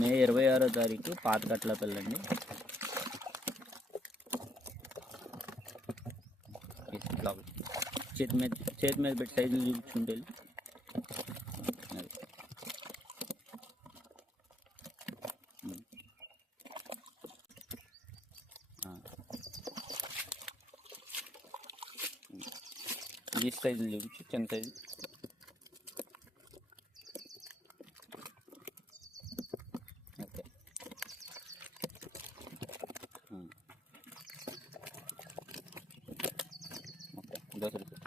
మే ఇరవై ఆరో తారీఖు పాత పిల్లండి చేతి మీద చేతి మీద పెట్టి సైజులు చూపించుకుంటే ఈ సైజులు చూపించు చిన్న సైజు. ಇಲ್ಲ ಸರ್ ಇದು